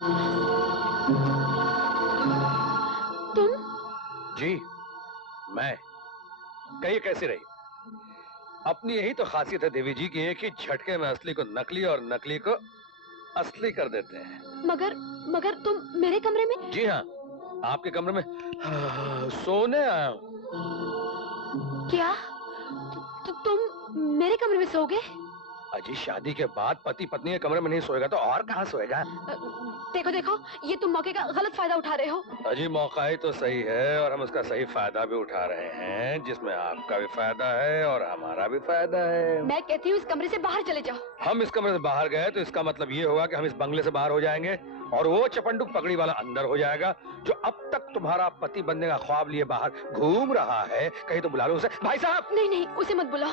तुम? जी, मैं। कहिए कैसी रही? अपनी यही तो खासियत है देवी जी की, एक ही झटके में असली को नकली और नकली को असली कर देते हैं। मगर मगर तुम मेरे कमरे में? जी हाँ, आपके कमरे में सोने आया हूँ। क्या? तुम मेरे कमरे में सोओगे? अजी, शादी के बाद पति पत्नी के कमरे में नहीं सोएगा तो और कहाँ सोएगा? देखो देखो, ये तुम मौके का गलत फायदा उठा रहे हो। अजी, मौका ही तो सही है और हम उसका सही फायदा भी उठा रहे हैं, जिसमें आपका भी फायदा है और हमारा भी फायदा है। मैं कहती हूँ इस कमरे से बाहर चले जाओ। हम इस कमरे से बाहर गए तो इसका मतलब ये होगा कि हम इस बंगले से बाहर हो जाएंगे और वो चपंडुक पगड़ी वाला अंदर हो जाएगा, जो अब तक तुम्हारा पति बनने का ख्वाब लिए बाहर घूम रहा है। कहीं तो बुला लो उसे। भाई साहब! नहीं नहीं, उसे मत बुलाओ।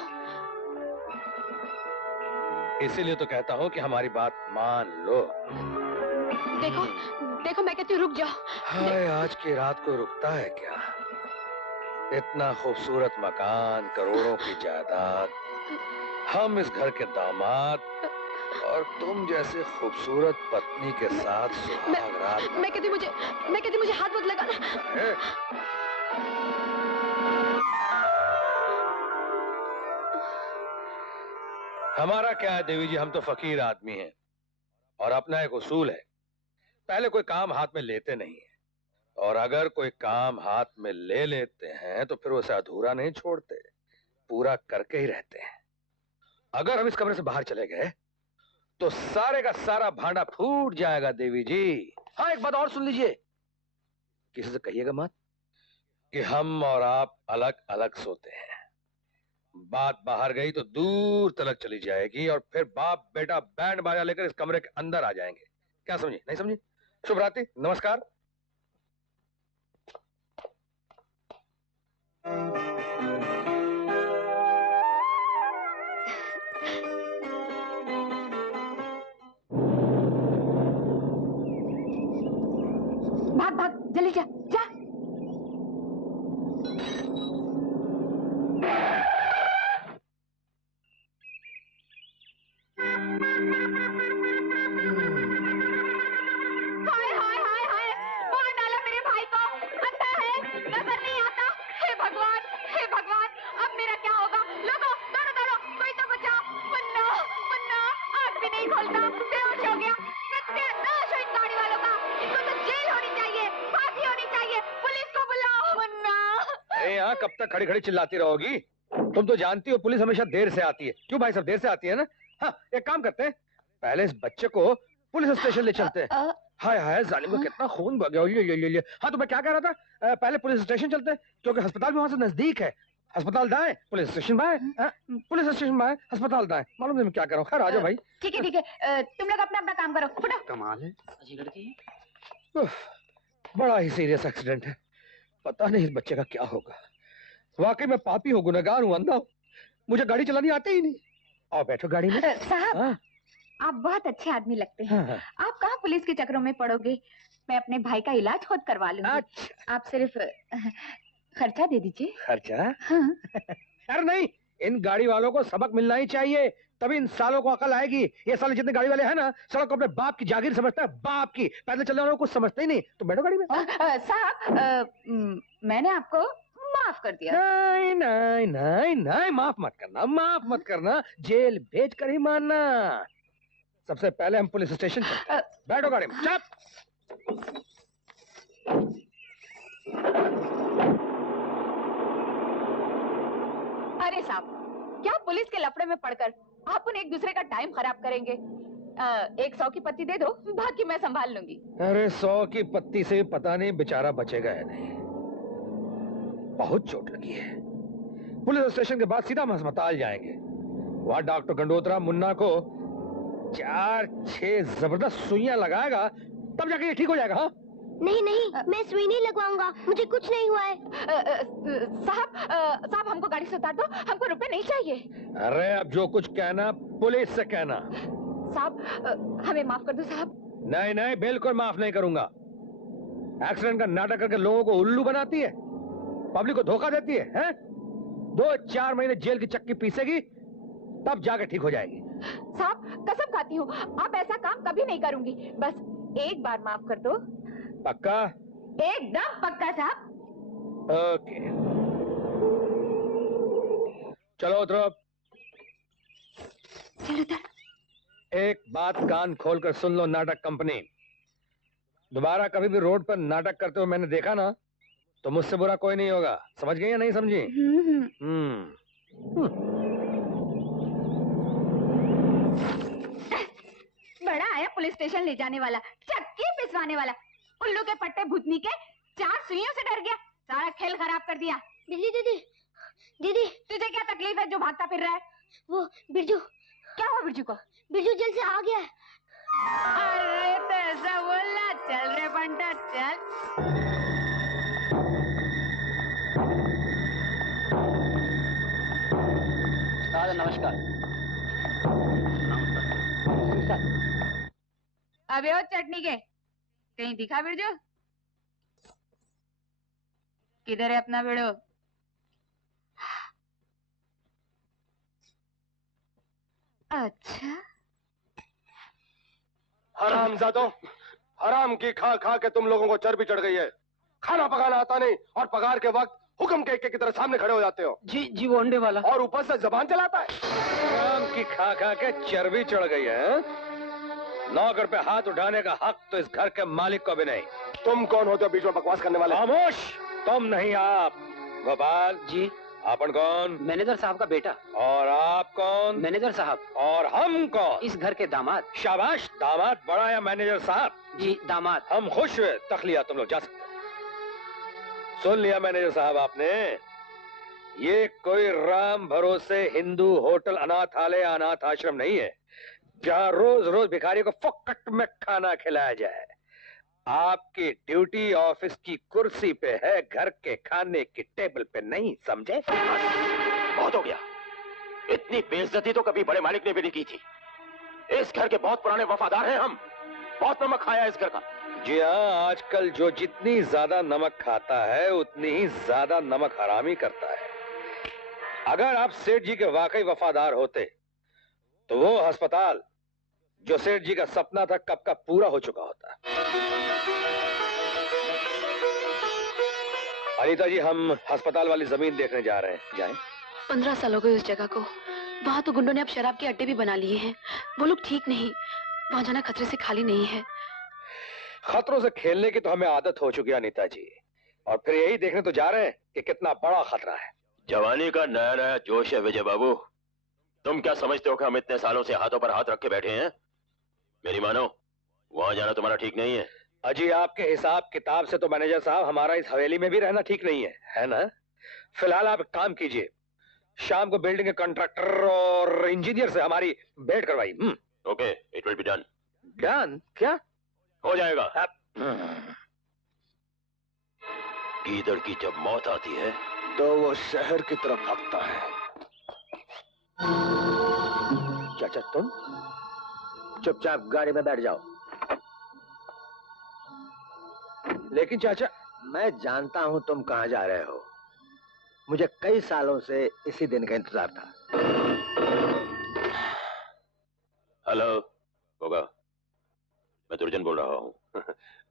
इसीलिए तो कहता हूँ कि हमारी बात मान लो। देखो देखो, मैं कहती हूँ रुक जाओ। हाय, आज की रात को रुकता है क्या? इतना खूबसूरत मकान, करोड़ों की जायदाद, हम इस घर के दामाद और तुम जैसे खूबसूरत पत्नी के साथ सुहाग रात। मैं कहती मुझे हाथ मत लगाना। हमारा क्या है देवी जी, हम तो फकीर आदमी हैं और अपना एक उसूल है, पहले कोई काम हाथ में लेते नहीं है, और अगर कोई काम हाथ में ले लेते हैं तो फिर उसे अधूरा नहीं छोड़ते, पूरा करके ही रहते हैं। अगर हम इस कमरे से बाहर चले गए तो सारे का सारा भांडा फूट जाएगा देवी जी। हाँ, एक बात और सुन लीजिए, किसी से कहिएगा मत कि हम और आप अलग अलग सोते हैं। बात बाहर गई तो दूर तलक चली जाएगी और फिर बाप बेटा बैंड बाजा लेकर इस कमरे के अंदर आ जाएंगे। क्या समझी? नहीं समझी? शुभ रात्रि, नमस्कार। भाग भाग, जल्दी जा जा। हाय हाय हाय हाय, मार डाला मेरे भाई को। अंधा है, नजर नहीं आता। हे भगवान, अब मेरा क्या होगा? लोगों, दौड़ो दौड़ो, कोई तो बचाओ। मुन्ना मुन्ना, आँख भी नहीं खोलता, बेहोश हो गया। सत्यानाश हो इन गाड़ी वालों का। इनको तो जेल होनी चाहिए, फांसी होनी चाहिए। पुलिस को बुलाओ। मुन्ना! अरे यहाँ कब तक खड़ी खड़ी चिल्लाती रहोगी? तुम तो जानती हो पुलिस हमेशा देर से आती है। क्यों भाई साहब, देर से आती है ना? हाँ, एक काम करते हैं, पहले इस बच्चे को पुलिस स्टेशन ले चलते हैं। हाय हाय, जालिम को कितना खून बह गया। ये। हाँ, तो मैं क्या कह रहा था, पहले पुलिस स्टेशन चलते हैं, क्योंकि अस्पताल भी वहां से नजदीक है। अस्पताल दाएं, पुलिस स्टेशन बाएं। पुलिस स्टेशन बाएं, अस्पताल दाएं। मालूम नहीं मैं क्या कर रहा हूँ। खैर, आ जाओ भाई। ठीक है, तुम लोग अपना अपना काम करो। फुटो। कमाल है, बड़ा ही सीरियस एक्सीडेंट है। पता नहीं इस बच्चे का क्या होगा। वाकई मैं पापी हूँ, गुनहगार हूँ, अंधा हूँ, मुझे गाड़ी चलानी आती ही नहीं। आओ बैठो गाड़ी में। साहब, आप बहुत अच्छे आदमी लगते हैं। आप कहाँ पुलिस के चक्रों में पड़ोगे? मैं अपने भाई का इलाज खुद करवा लूंगी। अच्छा। आप सिर्फ खर्चा दे दीजिए। खर्चा? हाँ। अरे नहीं, इन गाड़ी वालों को सबक मिलना ही चाहिए, तभी इन सालों को अकल आएगी। ये साले जितने गाड़ी वाले हैं ना, सड़क को अपने बाप की जागीर समझता है, बाप की। पैदल चलने वालों को कुछ समझते ही नहीं। तो बैठो गाड़ी में। साहब, मैंने आपको माफ कर दिया। नहीं नहीं नहीं नहीं, माफ मत करना, माफ मत करना, जेल भेज कर ही मानना। सबसे पहले हम पुलिस स्टेशन चलते हैं। बैठो गाड़ी में। चप। अरे साहब, क्या पुलिस के लफड़े में पड़कर आप उन एक दूसरे का टाइम खराब करेंगे? 100 की पत्ती दे दो, बाकी मैं संभाल लूंगी। अरे 100 की पत्ती से पता नहीं बेचारा बचेगा या नहीं। बहुत चोट लगी है। पुलिस स्टेशन के बाद सीधा हम अस्पताल जाएंगे। वहां डॉक्टर गंडोत्रा मुन्ना को 4-6 जबरदस्त सुइयां लगाएगा, तब जाके ये ठीक हो जाएगा। हाँ? नहीं नहीं, मैं सुई नहीं लगवाऊंगा, मुझे कुछ नहीं हुआ है। साहब, हमको गाड़ी से उतार दो, हमको रुपए नहीं चाहिए। अरे अब जो कुछ कहना पुलिस से कहना। साहब, हमें माफ कर दो साहब। नहीं नहीं, बिल्कुल माफ नहीं करूंगा। एक्सीडेंट का नाटक करके लोगों को उल्लू बनाती है, पब्लिक को धोखा देती है, हैं? 2-4 महीने जेल की चक्की पीसेगी, तब जाके ठीक हो जाएगी। साहब, कसम खाती हूँ, आप ऐसा काम कभी नहीं करूंगी। बस एक बार माफ कर दो। पक्का? एकदम पक्का साहब। ओके, चलो उतरो। चल उतर। एक बात कान खोलकर सुन लो नाटक कंपनी, दोबारा कभी भी रोड पर नाटक करते हुए मैंने देखा ना, तो मुझसे बुरा कोई नहीं होगा। समझ गई या नहीं समझी? बड़ा आया पुलिस स्टेशन ले जाने वाला, चक्की पिसवाने वाला, उल्लू के पट्टे भूतनी के 4 सुइयों से डर गया, सारा खेल खराब कर दिया। दीदी दीदी दीदी, तुझे क्या तकलीफ है जो भागता फिर रहा है? वो बिरजू। क्या हुआ बिरजू को? बिरजू जेल से आ गया है। अरे तो ऐसा बोलना। चल रे बंटा चल। नमस्कार। अबे ओ चटनी के, कहीं दिखा बिरजू? किधर है अपना बिरजू? अच्छा, हरामजादों, हराम की खा खा के तुम लोगों को चर्बी चढ़ गई है। खाना पकाना आता नहीं और पगार के वक्त हुक्म के की तरह सामने खड़े हो जाते हो। जी वो अंडे वाला। और ऊपर से जबान चलाता है। हराम की खा खा के चर्बी चढ़ गई है। नौकर पे हाथ उठाने का हक तो इस घर के मालिक को भी नहीं। तुम कौन होते हो बीच में बकवास करने वाले? खामोश। तुम नहीं, आप। गोपाल जी। आपन कौन? मैनेजर साहब का बेटा। और आप कौन? मैनेजर साहब। और हम कौन? इस घर के दामाद। शाबाश, दामाद बड़ा या मैनेजर साहब? जी दामाद। हम खुश हुए, तखलिया तुम लोग जा सकते। सुन लिया मैनेजर साहब आपने, ये कोई राम भरोसे हिंदू होटल अनाथालय अनाथ आश्रम नहीं है जहां रोज रोज भिखारी को फोकट में खाना खिलाया जाए। आपकी ड्यूटी ऑफिस की कुर्सी पे है, घर के खाने की टेबल पे नहीं, समझे? बहुत हो गया। इतनी बेइज्जती तो कभी बड़े मालिक ने भी नहीं की थी। इस घर के बहुत पुराने वफादार हैं हम। बहुत नमक खाया इस घर का। जी हाँ, आजकल जो जितनी ज्यादा नमक खाता है उतनी ही ज्यादा नमक हरामी करता है। अगर आप सेठ जी के वाकई वफादार होते तो वो अस्पताल जो सेठ जी का सपना था कब का पूरा हो चुका होता। अनीता जी, हम अस्पताल वाली जमीन देखने जा रहे हैं, जाएं? 15 साल हो गए उस जगह को। वहाँ तो गुंडों ने अब शराब के अड्डे भी बना लिए हैं। वो लोग ठीक नहीं, वहाँ जाना खतरे से खाली नहीं है। खतरों से खेलने की तो हमें आदत हो चुकी है अनीता जी, और फिर यही देखने तो जा रहे हैं कि कितना बड़ा खतरा है। जवानी का नया नया जोश है विजय बाबू। तुम क्या समझते हो कि हम इतने सालों से हाथों पर हाथ रख के बैठे हैं? मेरी मानो, वहां जाना तुम्हारा ठीक नहीं है। अजी, आपके हिसाब किताब से तो मैनेजर साहब हमारा इस हवेली में भी रहना ठीक नहीं है ना? फिलहाल आप काम कीजिए, शाम को बिल्डिंग के कॉन्ट्रैक्टर और इंजीनियर से हमारी भेंट करवाई। Okay, it will be done. Done? क्या हो जाएगा। गीदड़ की जब मौत आती है तो वो शहर की तरफ भागता है। चाचा, तुम चुपचाप गाड़ी में बैठ जाओ। लेकिन चाचा, मैं जानता हूं तुम कहां जा रहे हो। मुझे कई सालों से इसी दिन का इंतजार था। हेलो होगा, मैं दुर्जन बोल रहा हूँ।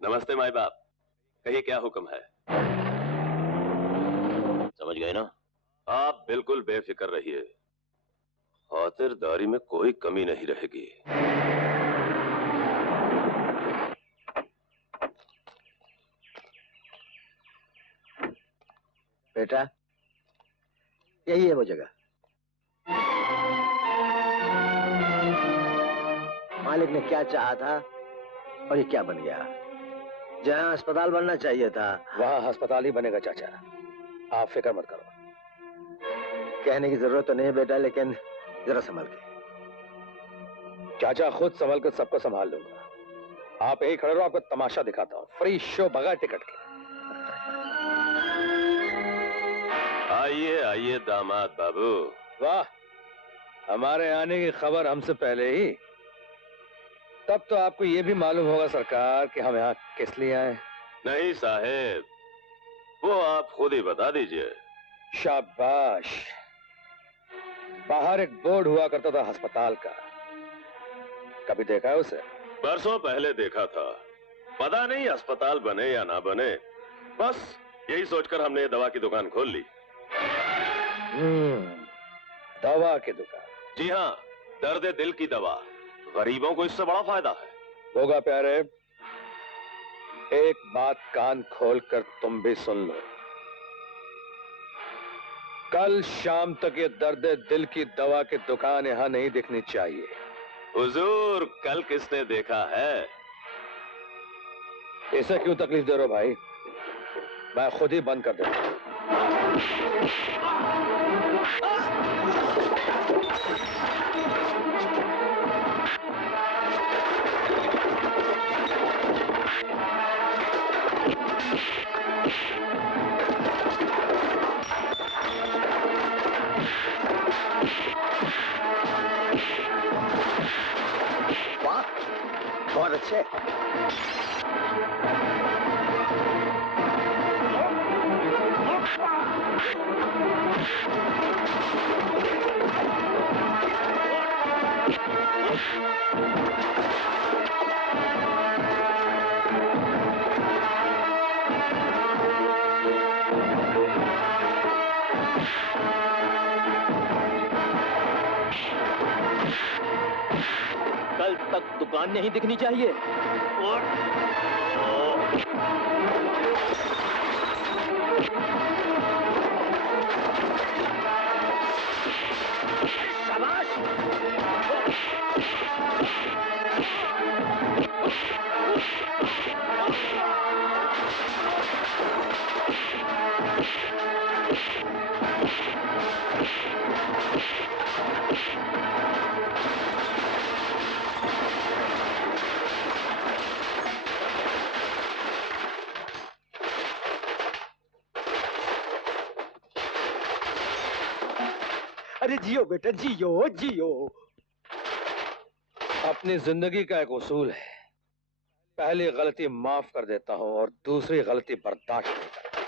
नमस्ते माई बाप, कहिए क्या हुक्म है? समझ गए ना? आप बिल्कुल बेफिक्र रहिए, खातिरदारी में कोई कमी नहीं रहेगी। बेटा, यही है वो जगह। मालिक ने क्या चाहा था और ये क्या बन गया। जहां अस्पताल बनना चाहिए था वहां अस्पताल ही बनेगा चाचा, आप फिक्र मत करो। कहने की जरूरत तो नहीं है बेटा, लेकिन जरा संभल के। चाचा, खुद संभल कर सबको संभाल लूंगा। आप यही खड़े रहो, आपको तमाशा दिखाता हूँ, फ्री शो बगैर टिकट के। आइए आइए दामाद बाबू। वाह, हमारे आने की खबर हमसे पहले ही। तब तो आपको ये भी मालूम होगा सरकार कि हम यहाँ किस लिए आए। नहीं साहेब, वो आप खुद ही बता दीजिए। शाबाश। बाहर एक बोर्ड हुआ करता था अस्पताल का, कभी देखा है उसे? बरसों पहले देखा था, पता नहीं अस्पताल बने या ना बने, बस यही सोचकर हमने ये दवा की दुकान खोल ली। दवा की दुकान? जी हाँ, दर्द दिल की दवा। गरीबों को इससे बड़ा फायदा है। होगा प्यारे, एक बात कान खोलकर तुम भी सुन लो। कल शाम तक ये दर्द दिल की दवा की दुकान यहां नहीं दिखनी चाहिए। हुजूर, कल किसने देखा है? इसे क्यों तकलीफ दे रहे हो भाई? मैं खुद ही बंद कर देता हूं। वाह, बहुत अच्छे। कल तक दुकान नहीं दिखनी चाहिए। अरे जियो बेटा, जियो जियो। अपनी जिंदगी का एक उसूल है, पहली गलती माफ कर देता हूं और दूसरी गलती बर्दाश्त नहीं करता।